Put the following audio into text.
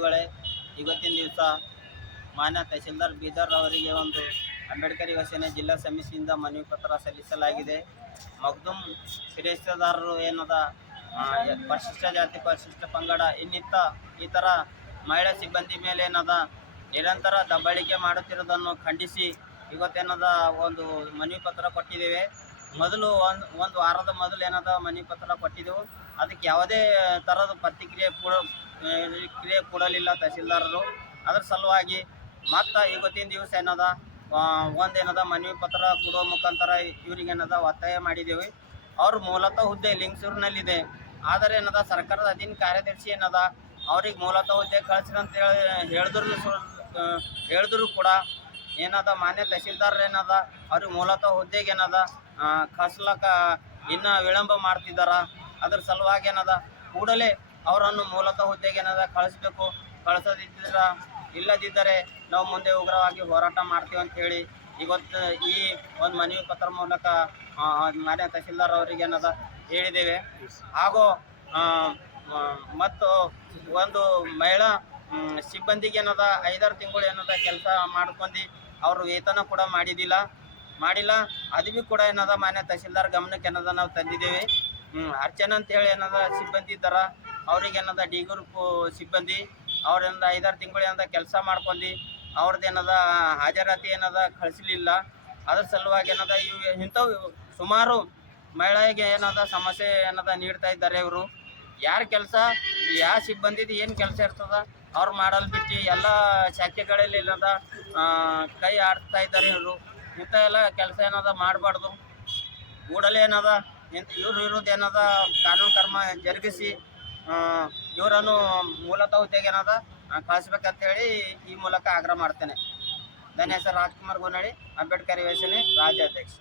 ಬಂಧುಗಳೇ, ಇವತ್ತಿನ ದಿವಸ ಮಾನ್ಯ ತಹಸೀಲ್ದಾರ್ ಬೀದರ್ ಅವರಿಗೆ ಒಂದು ಅಂಬೇಡ್ಕರ್ ಯುವ ಸೇನೆ ಜಿಲ್ಲಾ ಸಮಿತಿಯಿಂದ ಮನವಿ ಪತ್ರ ಸಲ್ಲಿಸಲಾಗಿದೆ. ಮಗ್ದುಮ್ ಶ್ರೇಷ್ಠದಾರರು ಏನದ ಪರಿಶಿಷ್ಟ ಜಾತಿ, ಪರಿಶಿಷ್ಟ ಪಂಗಡ ಈ ಥರ ಮಹಿಳಾ ಸಿಬ್ಬಂದಿ ಮೇಲೆ ಏನದ ನಿರಂತರ ದಬ್ಬಾಳಿಕೆ ಮಾಡುತ್ತಿರುವುದನ್ನು ಖಂಡಿಸಿ ಇವತ್ತೇನದ ಒಂದು ಮನವಿ ಪತ್ರ ಕೊಟ್ಟಿದ್ದೇವೆ. ಮೊದಲು ಒಂದು ವಾರದ ಮೊದಲು ಏನದ ಮನವಿ ಪತ್ರ ಕೊಟ್ಟಿದ್ದೆವು. ಅದಕ್ಕೆ ಯಾವುದೇ ಥರದ ಕ್ರಿಯೆ ಕೊಡಲಿಲ್ಲ ತಹಸೀಲ್ದಾರರು. ಅದರ ಸಲುವಾಗಿ ಮತ್ತು ಇವತ್ತಿನ ದಿವಸ ಏನದ ಒಂದೇನದ ಮನವಿ ಪತ್ರ ಕೊಡುವ ಮುಖಾಂತರ ಇವರಿಗೇನದ ಒತ್ತಾಯ ಮಾಡಿದ್ದೇವೆ. ಅವ್ರ ಮೂಲತಃ ಹುದ್ದೆ ಲಿಂಗಸೂರಿನಲ್ಲಿದೆ. ಆದರೆ ಏನದ ಸರ್ಕಾರದ ಅಧೀನ ಕಾರ್ಯದರ್ಶಿ ಏನದ ಅವ್ರಿಗೆ ಮೂಲತಃ ಹುದ್ದೆ ಕಳಿಸ್ರಂತ ಹೇಳಿದ್ರು ಕೂಡ ಏನದ ಮಾನ್ಯ ತಹಸೀಲ್ದಾರ್ ಏನದ ಅವ್ರಿಗೆ ಮೂಲತಃ ಹುದ್ದೆಗೆ ಏನದ ಕಳಿಸ್ಲಕ್ಕ ಇನ್ನೂ ವಿಳಂಬ ಮಾಡ್ತಿದ್ದಾರ. ಅದ್ರ ಸಲುವಾಗಿ ಏನದ ಕೂಡಲೇ ಅವರನ್ನು ಮೂಲತಃ ಹುದ್ದೆಗೆ ಏನದ ಕಳಿಸ್ಬೇಕು. ಇಲ್ಲದಿದ್ದರೆ ನಾವು ಮುಂದೆ ಉಗ್ರವಾಗಿ ಹೋರಾಟ ಮಾಡ್ತೀವಿ ಅಂಥೇಳಿ ಇವತ್ತು ಈ ಒಂದು ಮನವಿ ಪತ್ರ ಮೂಲಕ ಮಾನ್ಯ ತಹಸೀಲ್ದಾರ್ ಅವರಿಗೆ ಏನದ ಹೇಳಿದ್ದೇವೆ. ಹಾಗೂ ಮತ್ತು ಒಂದು ಮಹಿಳಾ ಸಿಬ್ಬಂದಿಗೆ ಏನದ 5-6 ತಿಂಗಳು ಏನದ ಕೆಲಸ ಮಾಡ್ಕೊಂಡು ಅವರು ವೇತನ ಕೂಡ ಮಾಡಿಲ್ಲ. ಅದು ಭೀ ಕೂಡ ಏನದ ಮಾನ್ಯ ತಹಸೀಲ್ದಾರ್ ಗಮನಕ್ಕೆ ಏನದ ನಾವು ತಂದಿದ್ದೇವೆ. ಅರ್ಚನಾ ಅಂತೇಳಿ ಏನದ ಸಿಬ್ಬಂದಿ ಇದ್ದಾರ, ಅವ್ರಿಗೆ ಏನದ ಡಿ ಗ್ರೂಪ್ ಸಿಬ್ಬಂದಿ ಅವ್ರೇನದ 5-6 ತಿಂಗಳು ಏನದ ಕೆಲಸ ಮಾಡ್ಕೊಂಡು ಅವ್ರದ್ದು ಏನದ ಹಾಜರಾತಿ ಏನದ ಕಳಿಸಲಿಲ್ಲ. ಅದ್ರ ಸಲುವಾಗಿ ಏನದ ಇಂಥವು ಸುಮಾರು ಮಹಿಳೆಗೆ ಏನದ ಸಮಸ್ಯೆ ಏನದ ನೀಡ್ತಾ ಇದ್ದಾರೆ. ಇವರು ಯಾರ ಕೆಲಸ ಯಾವ ಸಿಬ್ಬಂದಿದು ಏನು ಕೆಲಸ ಇರ್ತದ ಅವ್ರು ಮಾಡಲ್ ಬಿಟ್ಟು ಎಲ್ಲ ಶಾಖೆಗಳಲ್ಲಿ ಏನದ ಕೈ ಆಡ್ತಾ ಇದ್ದಾರೆ. ಇಂಥ ಎಲ್ಲ ಕೆಲಸ ಏನದ ಮಾಡಬಾರ್ದು. ಕೂಡಲೇ ಏನದ ಇವ್ರು ಇರೋದು ಏನದ ಕಾನೂನು ಕ್ರಮ ಜರುಗಿಸಿ ಇವರನ್ನು ಮೂಲತಃ ಹುದ್ದೆಗೆ ಏನದ ಕಳಿಸ್ಬೇಕಂತೇಳಿ ಈ ಮೂಲಕ ಆಗ್ರಹ ಮಾಡ್ತೇನೆ. ನನ್ನ ಹೆಸರು ರಾಜ್ಕುಮಾರ್ ಗೋನಹಳ್ಳಿ, ಅಂಬೇಡ್ಕರ್ ಯುವ ಸೇನೆ ರಾಜ್ಯಾಧ್ಯಕ್ಷ.